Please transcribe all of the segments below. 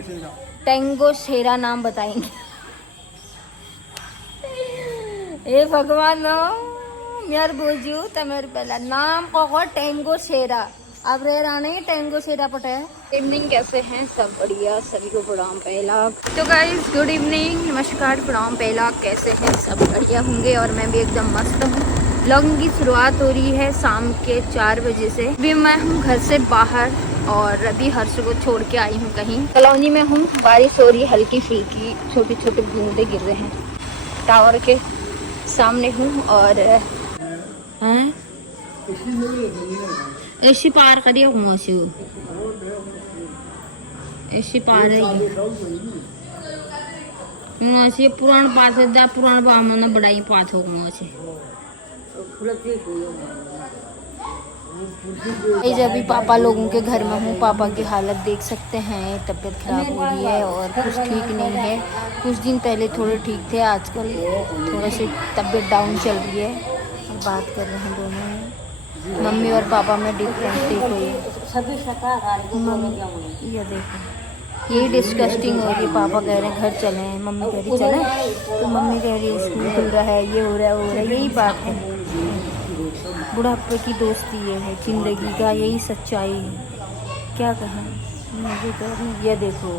Tengo शेरा नाम बताएंगे। ए भगवान मेरे बोझू तमेर पहला नाम को टेंगो शेरा अब रे राणे टेंगो शेरा पटे। इवनिंग कैसे हैं सब? बढ़िया, सभी को प्रणाम पहला। तो गाइस गुड इवनिंग, नमस्कार, प्रणाम पहला। कैसे हैं सब? बढ़िया होंगे और मैं भी एकदम मस्त हूँ। व्लॉग की शुरुआत हो रही है शाम के 4 बजे से। अभी मैं हूँ घर से बाहर और अभी हर्ष को छोड़ के आई हूँ कहीं कॉलोनी में हूँ। बारिश हो रही है, हल्की फुल्की छोटी छोटी बूंदे गिर रहे हैं। टावर के सामने हूँ और ऐसी पार करिए हूँ ऐसी पार है पुरान पास पुरान बामन बड़ाई पास हो अभी पापा लोगों के घर में हूँ। पापा की हालत देख सकते हैं, तबीयत खराब हो रही है और कुछ ठीक नहीं है। कुछ दिन पहले थोड़े ठीक थे, आजकल थोड़ा सी तबीयत डाउन चल रही है। बात कर रहे हैं दोनों, मम्मी और पापा में डिफरेंस देखो। ये देखो, यही डिस्कस्टिंग हो रही है। पापा कह रहे हैं घर चलें, मम्मी कह रही चलें, तो मम्मी कह रही स्कूल खुल रहा है, ये हो रहा है वो हो रहा है। यही बात है, बुढ़ापे की दोस्ती ये है, जिंदगी का यही सच्चाई है। क्या कहें, मुझे कह रही ये देखो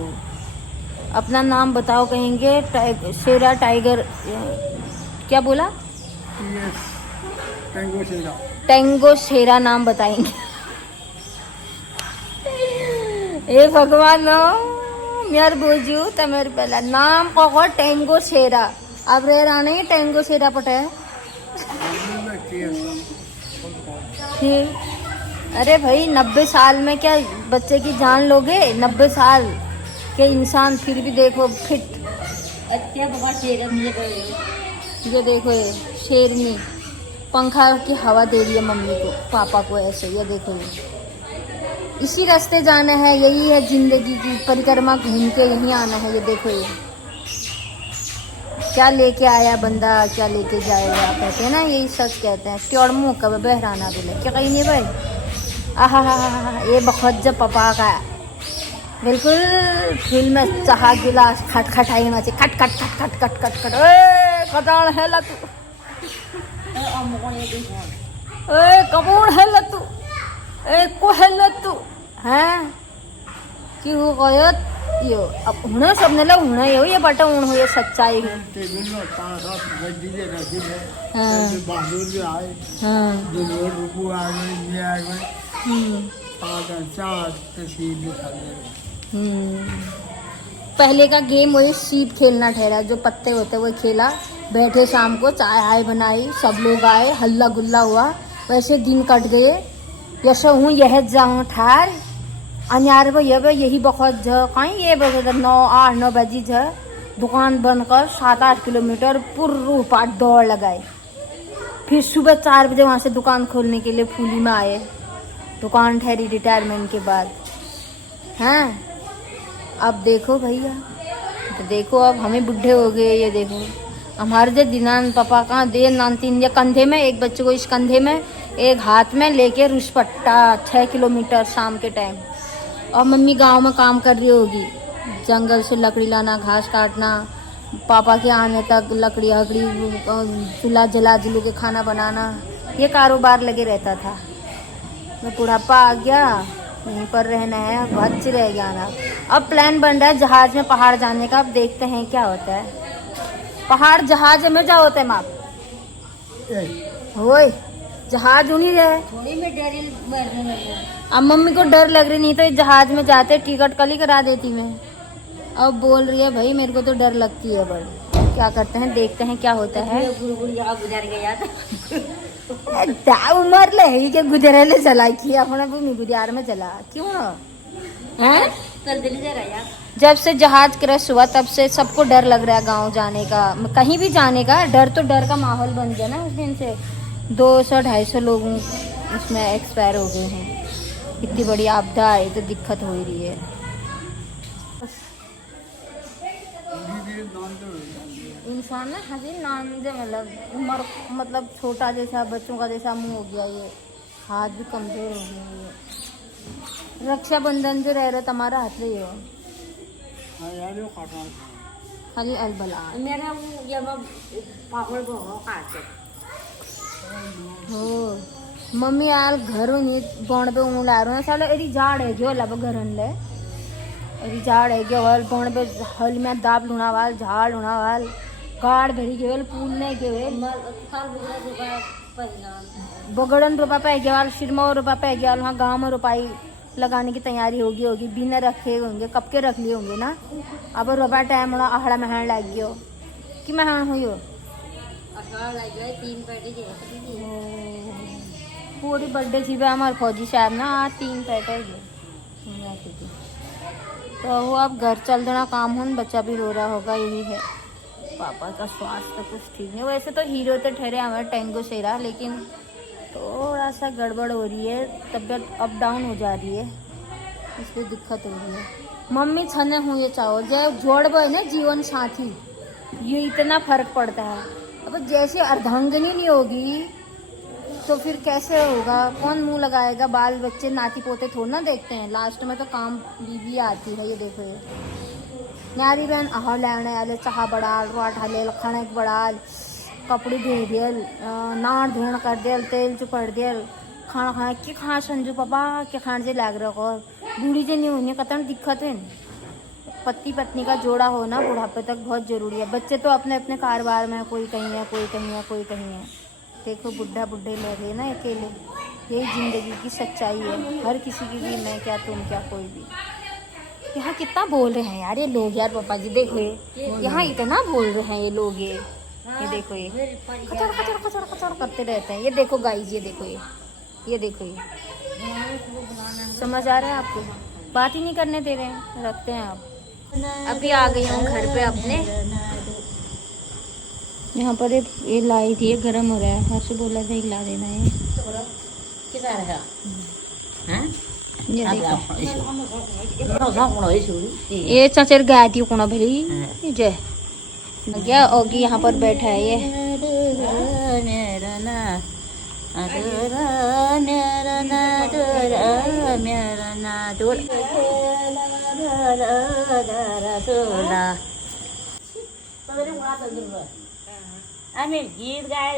अपना नाम बताओ, कहेंगे शेरा टाइगर, क्या बोला? टेंगो शेरा। टेंगो शेरा नाम बताएंगे। ए भगवान मेरे बोझू तमेर पहला नाम को टेंगो शेरा अब रे राणे टेंगो शेरा पटे। अरे भाई 90 साल में क्या बच्चे की जान लोगे? 90 साल के इंसान फिर भी देखो फिट। अच्छा बहुत ये देखो, ये शेरनी पंखा की हवा दे रही है मम्मी को पापा को ऐसे। ये देखो, ये इसी रास्ते जाना है, यही है जिंदगी की परिक्रमा, घूम के यहीं आना है। ये देखो, ये क्या लेके आया बंदा क्या लेके जाएगा, कहते हैं ना, यही सच कहते हैं। ट्योर मुँह कब बहराना बोले क्या कहीं नहीं भाई। आहा ये बहुत जब पपा का बिल्कुल फिल्म में चाह गिलास खटखटाई मचे खट खट खट खट खट खट खट। कटाण है ला तू, कपूर है ला तू, को है ला तू हैं कि वो गयत यो अब हुने सबने ला हुने यो ये बटा हुन हो ये सच्चाई है। बहादुर भी आए, जो लोग रुकू आ गए, ये आ गए, पहले का गेम वही सीप खेलना ठहरा, जो पत्ते होते वो खेला, बैठे शाम को चाय हाय बनाई, सब लोग आए, हल्ला गुल्ला हुआ, वैसे दिन कट गए। यशो हूँ यह जाऊँ ठार अनार वो यही बहुत कहीं ये 9-8-9 बजी दुकान बंद कर 7-8 किलोमीटर पुर्रू पाट दौड़ लगाए। फिर सुबह 4 बजे वहाँ से दुकान खोलने के लिए फूली में आए। दुकान ठहरी रिटायरमेंट के बाद हैं। अब देखो भैया, तो देखो अब हमें बुढ़े हो गए। ये देखो हमारे जो दिनान पापा कहाँ दे नानतीन या कंधे में, एक बच्चे को इस कंधे में एक हाथ में लेके रुसपट्टा 6 किलोमीटर शाम के टाइम। और मम्मी गांव में काम कर रही होगी, जंगल से लकड़ी लाना, घास काटना, पापा के आने तक लकड़ी हकड़ी चूल्हा जला जुलू के खाना बनाना, ये कारोबार लगे रहता था। मैं बुढ़ापा आ गया, यहीं पर रहना है, बच रह गया ना। अब प्लान बन रहा है जहाज में पहाड़ जाने का। अब देखते हैं क्या होता है। पहाड़ जहाज में जा होते माप होए जहाज उन्हीं रहे। अब मम्मी को डर लग रही, नहीं तो जहाज में जाते टिकट कल ही करा देती मैं। अब बोल रही है भाई मेरे को तो डर लगती है बड़ी। क्या करते हैं, देखते हैं क्या होता है। उमर ले के गुजरेले चला की अपने भूमि गुजार में चला क्यों है। जब से जहाज क्रैश हुआ तब से सबको डर लग रहा है गांव जाने का, कहीं भी जाने का डर। तो डर का माहौल बन गया ना उस दिन से। 200-250 लोग उसमें एक्सपायर हो गए हैं। इतनी बड़ी आपदा आई तो दिक्कत हो ही रही है। इंसान ना हजी नाम दे मतलब उम्र मतलब छोटा जैसा बच्चों का जैसा मुंह हो गया। ये हाथ भी कमजोर हो गए। ये रक्षाबंधन जो रह रहा तुम्हारा हाथ रही हो हरियाणा खाता खाली अलबला मेरा वो जब पापड़ को काटे हो मम्मी यार घरों नहीं बौण पे ऊँ ला रहे हैं साले एरी झाड़ है जो लब घरन ले एरी झाड़ है जो हल बौण पे हल में दाब लुना वाल झाड़ लुना वाल गाड़ भरी गेवल पूल ने गेवल साल बुरा रुपया पहला बगड़न रुपा पे गेवाल सिरमा रुपा पे गेवाल वहाँ गाँव में रुपाई लगाने की तैयारी होगी बिना रखे होंगे कब के रख लिए होंगे ना अब रुपा टाइम होला आहड़ा महन लग गयो कि महन हुई हो 18 लग गए 3 पैटे पूरी बर्थडे थी हमारे फौजी साहब ना आज 3 पैटे तो वो अब घर चल देना काम हो बच्चा भी रो रहा होगा यही है पापा का स्वास्थ्य कुछ ठीक है वैसे तो हीरो तो ठहरे हमारे टेंगो सेरा लेकिन थोड़ा सा गड़बड़ हो रही है तबीयत अप डाउन हो जा रही है इसलिए दिक्कत हो रही है मम्मी छने हुए चाहो जय जोड़ बो ना जीवन साथी ये इतना फर्क पड़ता है अब जैसे अर्धांगिनी नहीं होगी तो फिर कैसे होगा कौन मुंह लगाएगा बाल बच्चे नाती पोते थोड़ा ना देखते हैं लास्ट में तो काम बीबी आती है ये देखो ये न्यारी बहन आह लेने आले चाह बड़ाल रोट हाले खाने बड़ाल कपड़े धो दियल नाड़ धोण कर दियल तेल चुपड़ दियल खाना खाए के खा संजू पापा के खाने से लाग रहा और बूढ़ी से नहीं होनी कतन दिक्कत है पति पत्नी का जोड़ा होना बुढ़ापे तक बहुत जरूरी है बच्चे तो अपने अपने कारोबार में कोई कहीं है कोई कहीं है कोई कहीं है देखो बुढ़ा बुढ़े ले रहे ना अकेले यही जिंदगी की सच्चाई है हर किसी की भी मैं क्या तुम क्या कोई भी यहाँ कितना बोल रहे हैं यार ये लोग यार पापा जी देखो ये यहाँ इतना बोल रहे हैं ये लोग ये देखो ये कचर कचर कचर कचर करते रहते हैं ये देखो गाइस ये देखो ये देखो ये समझ आ रहा है आपको बात ही नहीं करने दे रहे हैं रखते हैं आप अभी आ गई हूँ घर पे अपने यहाँ पर ये लाई थी गर्म हो रहा है हर से बोला था ला देना है कितना है हैं ये देखो ये ये चचर गया थी कोना भली जय क्या ओगी यहाँ पर बैठा है ये मेरा ना अधूरा मेरा ना अधूरा मेरा ना अधूरा हामी गीत गाए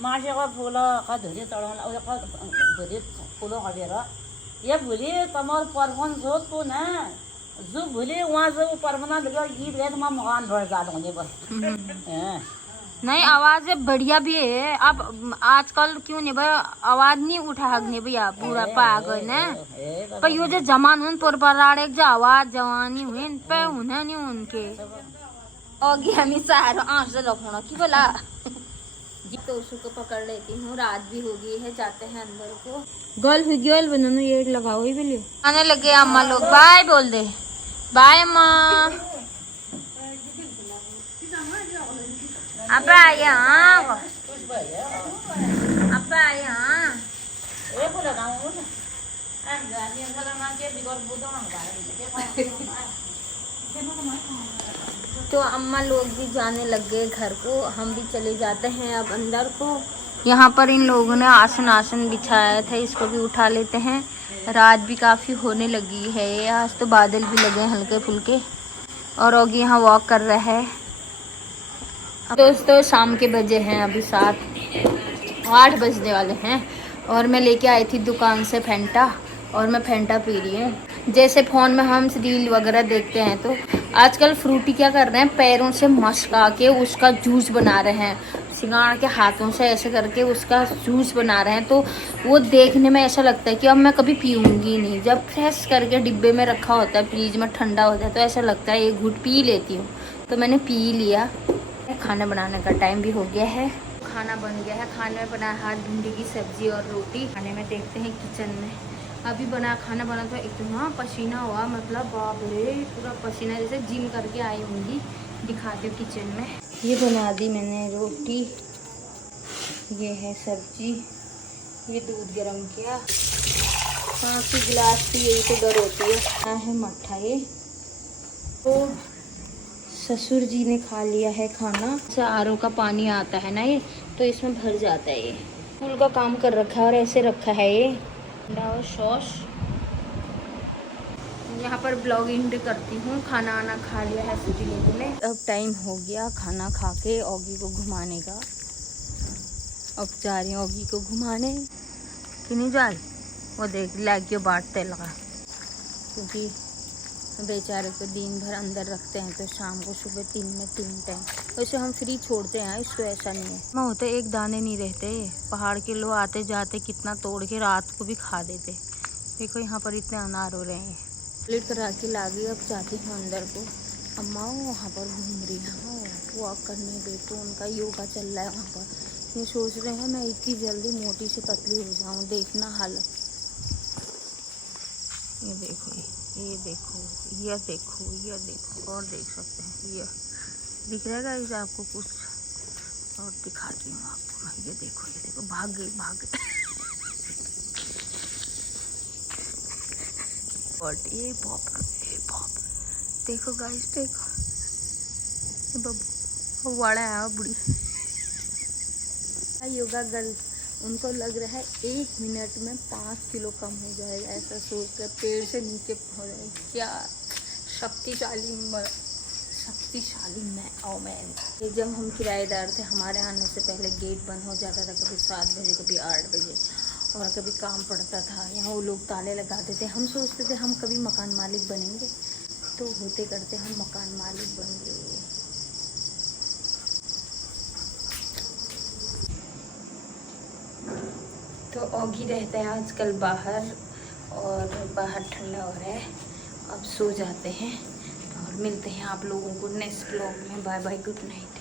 मासेको फुल धुरी चढाउन धुरी फुलो खडेर ये भोलि तमल पर्फन जो तू ना जो भोलि वहाँ जो पर्फना गीत गाए तो मैं मकान भर जाता हूँ बस नहीं आवाज बढ़िया भी है अब आजकल क्यों नहीं भाई आवाज नहीं उठा हगने भैया पूरा पा गए ना पर यो जो जमान हुन पर पराड़े जो आवाज जवानी हुई पे हुने नहीं उनके ओगी हमी सारो आंख से लखोना की बोला तो उसको पकड़ लेती हूँ रात भी हो गई है जाते हैं अंदर को गर्ल हुई गर्ल बनोनो ये लगाओ ही भी आने लगे अम्मा लोग बाय बोल दे बाय अम्मा अब आया अब आया तो अम्मा लोग भी जाने लग गए घर को हम भी चले जाते हैं अब अंदर को यहाँ पर इन लोगों ने आसन बिछाया था इसको भी उठा लेते हैं रात भी काफ़ी होने लगी है आज तो बादल भी लगे हैं हल्के फुल्के और ओगी यहाँ वॉक कर रहा है दोस्तों शाम के बजे हैं अभी 7-8 बजने वाले हैं और मैं लेके आई थी दुकान से फेंटा और मैं फेंटा पी रही हूँ जैसे फ़ोन में हम रील वगैरह देखते हैं तो आजकल फ्रूटी क्या कर रहे हैं पैरों से मस्का के उसका जूस बना रहे हैं सिंगाड़ के हाथों से ऐसे करके उसका जूस बना रहे हैं तो वो देखने में ऐसा लगता है कि अब मैं कभी पीऊँगी नहीं जब फ्रेश करके डिब्बे में रखा होता है फ्रिज में ठंडा होता है तो ऐसा लगता है एक घूंट पी लेती हूँ तो मैंने पी लिया खाना बनाने का टाइम भी हो गया है खाना बन गया है खाने में बना है भिंडी की सब्जी और रोटी खाने में देखते हैं किचन में अभी खाना बना तो इतना पसीना हुआ मतलब बाप रे पूरा पसीना जैसे जिम करके आई होंगी दिखाती हूँ किचन में ये बना दी मैंने रोटी ये है सब्जी ये दूध गर्म किया 5 गिलास की यही तो गर होती है मट्ठा ये तो ससुर जी ने खा लिया है खाना आरओ का पानी आता है ना ये तो इसमें भर जाता है ये फूल का काम कर रखा है और ऐसे रखा है ये ठंडा और सॉस यहाँ पर ब्लॉग एंड करती हूँ। खाना आना खा लिया है सभी लोगों ने। अब टाइम हो गया खाना खा के ऑगी को घुमाने का। अब जा रही हूँ ऑगी को घुमाने कि नहीं जा रही। वो देख लैग बांटते लगा, क्योंकि बेचारे को दिन भर अंदर रखते हैं तो शाम को सुबह 3 में 3 टाइम। वैसे हम फ्री छोड़ते हैं, इसको ऐसा नहीं है। वहाँ होते एक दाने नहीं रहते। पहाड़ के लोग आते जाते कितना तोड़ के रात को भी खा देते। देखो यहाँ पर इतने अनार हो रहे हैं। प्लेट करा के ला गई। अब जाती हूँ अंदर को। अम्मा वहाँ पर घूम रही है वॉक करने गई, तो उनका योगा चल रहा है वहाँ पर। ये सोच रहे हैं मैं इतनी जल्दी मोटी से पतली हो जाऊँ। देखना हालत। ये देखो, ये देखो, ये देखो, ये देखो, और देख सकते हैं ये दिख रहेगा इसे आपको। कुछ और दिखाती हूँ आपको। ये देखो, ये देखो, भाग गई, भाग गई। और ये पॉप, ये पॉप देखो गाइस, देखो ये बब्बू वाड़ा है बुढ़ी योगा गर्ल। उनको लग रहा है 1 मिनट में 5 किलो कम हो जाएगा, ऐसा सोच कर पेड़ से नीचे हो जाएगा। क्या शक्तिशाली मैन। ये जब हम किराएदार थे, हमारे आने से पहले गेट बंद हो जाता था, कभी 7 बजे, कभी 8 बजे, और कभी काम पड़ता था। यहाँ वो लोग ताले लगाते थे। हम सोचते थे हम कभी मकान मालिक बनेंगे, तो होते करते हम मकान मालिक बन गए। तो ऑगी रहता है आजकल बाहर, और बाहर ठंडा हो रहा है। अब सो जाते हैं और मिलते हैं आप लोगों को नेक्स्ट ब्लॉग में। Bye bye, good night.